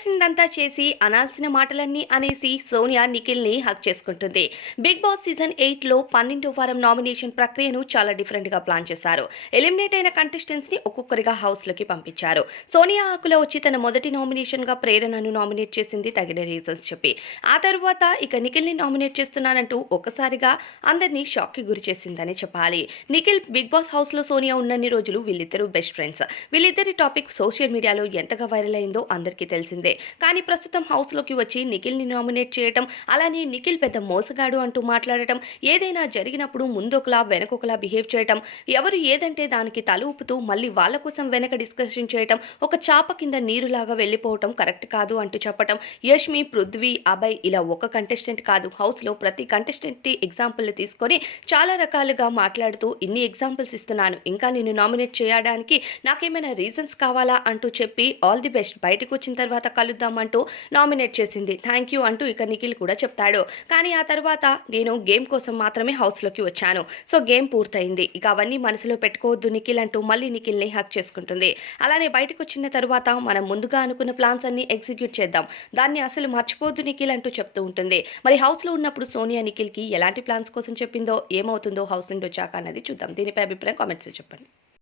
చేయాల్సిందంతా చేసి అనాల్సిన మాటలన్నీ అనేసి సోనియా నిఖిల్ని హక్ చేసుకుంటుంది. బిగ్ బాస్ సీజన్ 8లో 12వ వారం నామినేషన్ ప్రక్రియను చాలా డిఫరెంట్ గా ప్లాన్ చేశారు. ఎలిమినేట్ అయిన కంటెస్టెంట్స్ ని ఒక్కొక్కరిగా హౌస్ లోకి పంపించారు. సోనియా ఆకుల వచ్చి తన మొదటి నామినేషన్ గా ప్రేరణను నామినేట్ చేసింది తగిన రీజన్స్ చెప్పి. ఆ తరువాత ఇక నిఖిల్ ని నామినేట్ చేస్తున్నానంటూ ఒక్కసారిగా అందరినీ షాక్ కి గురి చేసిందని చెప్పాలి. నిఖిల్ బిగ్ బాస్ హౌస్ లో సోనియా ఉన్నన్ని రోజులు వీళ్ళిద్దరూ బెస్ట్ ఫ్రెండ్స్. వీళ్ళిద్దరి టాపిక్ సోషల్ మీడియాలో ఎంతగా వైరల్ అయిందో అందరికీ తెలిసిందే. కానీ ప్రస్తుతం హౌస్‌లోకి వచ్చి నిఖిల్‌ని నామినేట్ చేయటం, అలానే నిఖిల్ పెద్ద మోసగాడు అంటూ మాట్లాడటం, ఏదైనా జరిగినప్పుడు ముందొకలా వెనకొకలా బిహేవ్ చేయటం, ఎవరు ఏదంటే దానికి తల ఊపుతూ మళ్ళీ వాళ్ళ కోసం వెనక డిస్కషన్ చేయటం, ఒక చాప కింద నీరులాగా వెళ్ళిపోవటం కరెక్ట్ కాదు అంటూ చెప్పటం, యష్మి, పృథ్వీ, అభయ్ ఇలా ఒక కంటెస్టెంట్ కాదు హౌస్‌లో ప్రతి కంటెస్టెంట్‌ని ఎగ్జాంపుల్ తీసుకొని చాలా రకాలుగా మాట్లాడుతూ ఇన్ని ఎగ్జాంపుల్స్ ఇస్తున్నాను. ఇంకా నిన్ను నామినేట్ చేయడానికి నాకేమైనా రీజన్స్ కావాలా అంటూ చెప్పి ఆల్ ది బెస్ట్ బయటకొచ్చిన తర్వాత కలుద్దామంటూ నామినేట్ చేసింది. థ్యాంక్ యూ అంటూ ఇక నిఖిల్ కూడా చెప్తాడు. కానీ ఆ తర్వాత నేను గేమ్ కోసం మాత్రమే హౌస్‌లోకి వచ్చాను. సో గేమ్ పూర్తయింది. ఇక అవన్నీ మనసులో పెట్టుకోవద్దు నిఖిల్ అంటూ మళ్ళీ నిఖిల్‌ని హగ్ చేసుకుంటుంది. అలానే బయటకొచ్చిన తరువాత మనం ముందుగా అనుకున్న ప్లాన్స్ అన్నీ ఎగ్జిక్యూట్ చేద్దాం. దాన్ని అసలు మర్చిపోవద్దు నిఖిల్ అంటూ చెప్తూ ఉంటుంది. మరి హౌస్‌లో ఉన్నప్పుడు సోనియా నిఖిల్‌కి ఎలాంటి ప్లాన్స్ కోసం చెప్పిందో, ఏమవుతుందో హౌస్ నుండి వచ్చాక అన్నది చూద్దాం. దీనిపై అభిప్రాయం కామెంట్స్‌లో చెప్పండి.